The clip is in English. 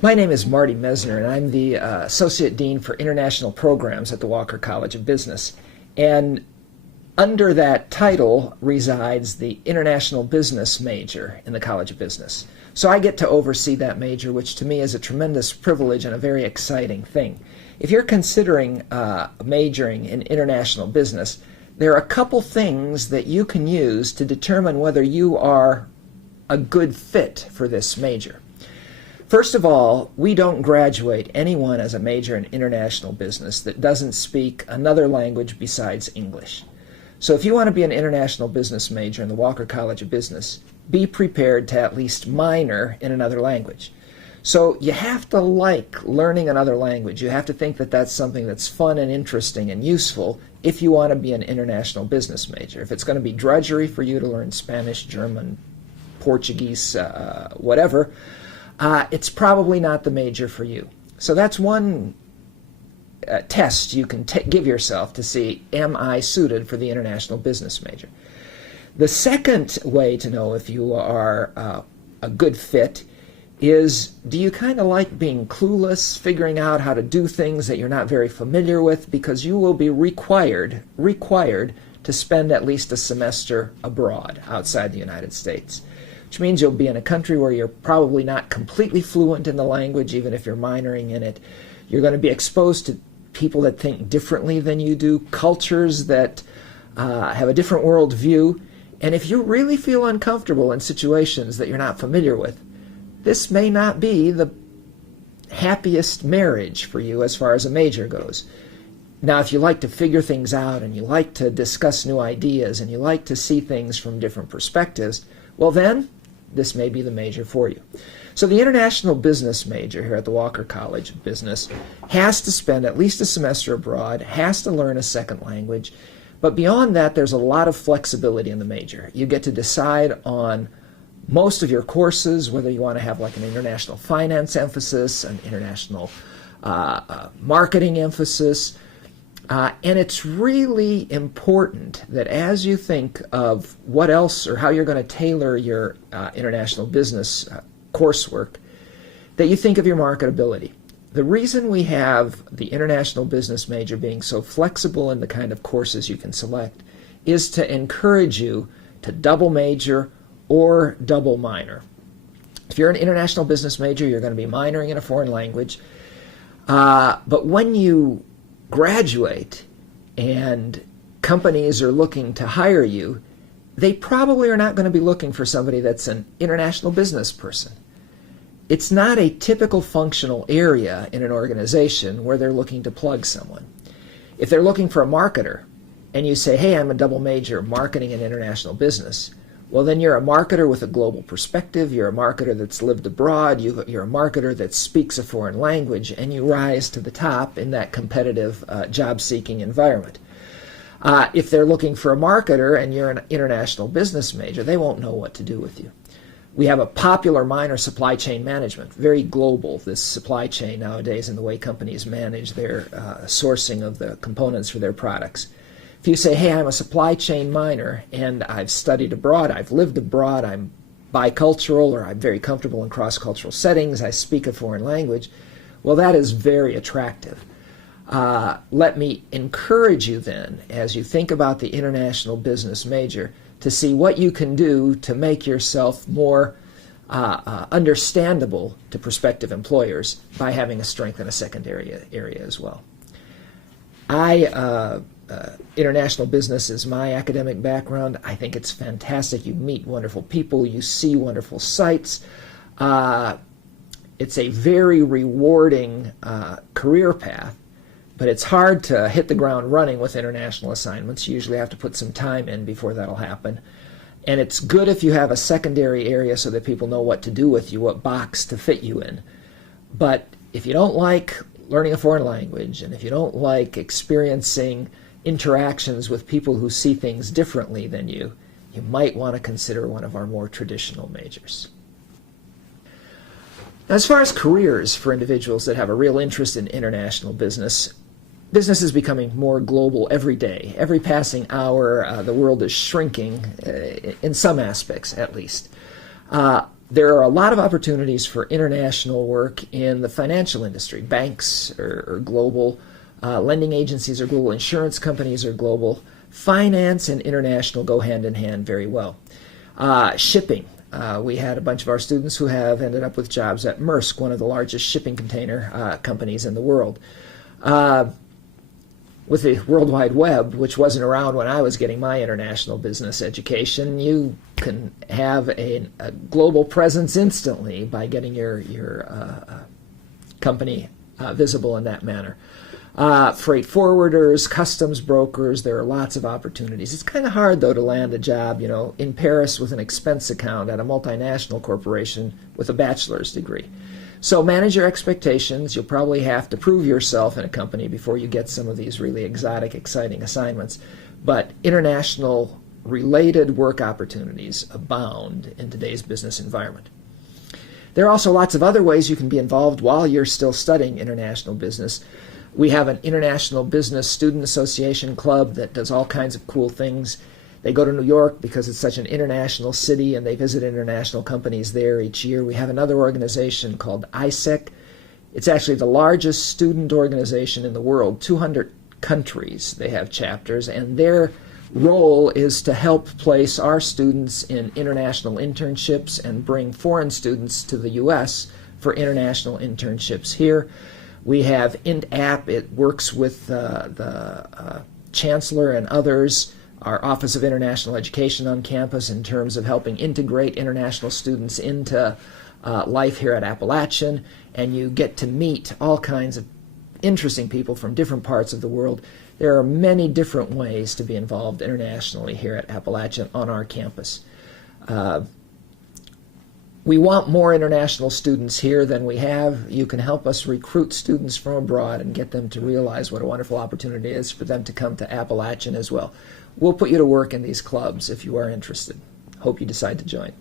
My name is Marty Mesner, and I'm the Associate Dean for International Programs at the Walker College of Business. And under that title resides the International Business major in the College of Business. So I get to oversee that major, which to me is a tremendous privilege and a very exciting thing. If you're considering majoring in international business, there are a couple things that you can use to determine whether you are a good fit for this major. First of all, we don't graduate anyone as a major in international business that doesn't speak another language besides English. So if you want to be an international business major in the Walker College of Business, be prepared to at least minor in another language. So you have to like learning another language. You have to think that that's something that's fun and interesting and useful if you want to be an international business major. If it's going to be drudgery for you to learn Spanish, German, Portuguese, whatever, it's probably not the major for you. So that's one test you can give yourself to see, am I suited for the international business major? The second way to know if you are a good fit is, do you kind of like being clueless, figuring out how to do things that you're not very familiar with, because you will be required to spend at least a semester abroad outside the United States. Which means you'll be in a country where you're probably not completely fluent in the language, even if you're minoring in it. You're going to be exposed to people that think differently than you do, cultures that have a different worldview. And if you really feel uncomfortable in situations that you're not familiar with, this may not be the happiest marriage for you as far as a major goes. Now, if you like to figure things out and you like to discuss new ideas and you like to see things from different perspectives, well then, this may be the major for you. So the international business major here at the Walker College of Business has to spend at least a semester abroad, has to learn a second language, but beyond that there's a lot of flexibility in the major. You get to decide on most of your courses, whether you want to have like an international finance emphasis, an international marketing emphasis, and it's really important that as you think of what else or how you're going to tailor your international business coursework, that you think of your marketability. The reason we have the international business major being so flexible in the kind of courses you can select is to encourage you to double major or double minor. If you're an international business major, you're going to be minoring in a foreign language, but when you graduate and companies are looking to hire you, they probably are not going to be looking for somebody that's an international business person. It's not a typical functional area in an organization where they're looking to plug someone. If they're looking for a marketer and you say, hey, I'm a double major, marketing and international business, well then you're a marketer with a global perspective, you're a marketer that's lived abroad, you're a marketer that speaks a foreign language, and you rise to the top in that competitive job-seeking environment. If they're looking for a marketer and you're an international business major, they won't know what to do with you. We have a popular minor, supply chain management, very global, this supply chain nowadays, and the way companies manage their sourcing of the components for their products. If you say, hey, I'm a supply chain minor and I've studied abroad, I've lived abroad, I'm bicultural, or I'm very comfortable in cross-cultural settings, I speak a foreign language, well, that is very attractive. Let me encourage you then, as you think about the international business major, to see what you can do to make yourself more understandable to prospective employers by having a strength in a secondary area as well. International business is my academic background. I think it's fantastic. You meet wonderful people. You see wonderful sights. It's a very rewarding career path, but it's hard to hit the ground running with international assignments. You usually have to put some time in before that'll happen. And it's good if you have a secondary area so that people know what to do with you, what box to fit you in. But if you don't like learning a foreign language, and if you don't like experiencing interactions with people who see things differently than you, you might want to consider one of our more traditional majors. As far as careers for individuals that have a real interest in international business, business is becoming more global every day. Every passing hour, the world is shrinking, in some aspects at least. There are a lot of opportunities for international work in the financial industry. Banks are global, lending agencies are global, insurance companies are global. Finance and international go hand in hand very well. Shipping. We had a bunch of our students who have ended up with jobs at Maersk, one of the largest shipping container companies in the world. With the World Wide Web, which wasn't around when I was getting my international business education, you can have a global presence instantly by getting your company visible in that manner. Freight forwarders, customs brokers, there are lots of opportunities. It's kind of hard, though, to land a job, in Paris with an expense account at a multinational corporation with a bachelor's degree. So manage your expectations. You'll probably have to prove yourself in a company before you get some of these really exotic, exciting assignments. But international related work opportunities abound in today's business environment. There are also lots of other ways you can be involved while you're still studying international business. We have an International Business Student Association club that does all kinds of cool things. They go to New York because it's such an international city, and they visit international companies there each year. We have another organization called ISEC. It's actually the largest student organization in the world. 200 countries they have chapters, and their role is to help place our students in international internships and bring foreign students to the U.S. for international internships here. We have INTApp. It works with the chancellor and others, our Office of International Education on campus, in terms of helping integrate international students into life here at Appalachian, and you get to meet all kinds of interesting people from different parts of the world. There are many different ways to be involved internationally here at Appalachian on our campus. We want more international students here than we have. You can help us recruit students from abroad and get them to realize what a wonderful opportunity it is for them to come to Appalachian as well. We'll put you to work in these clubs if you are interested. Hope you decide to join.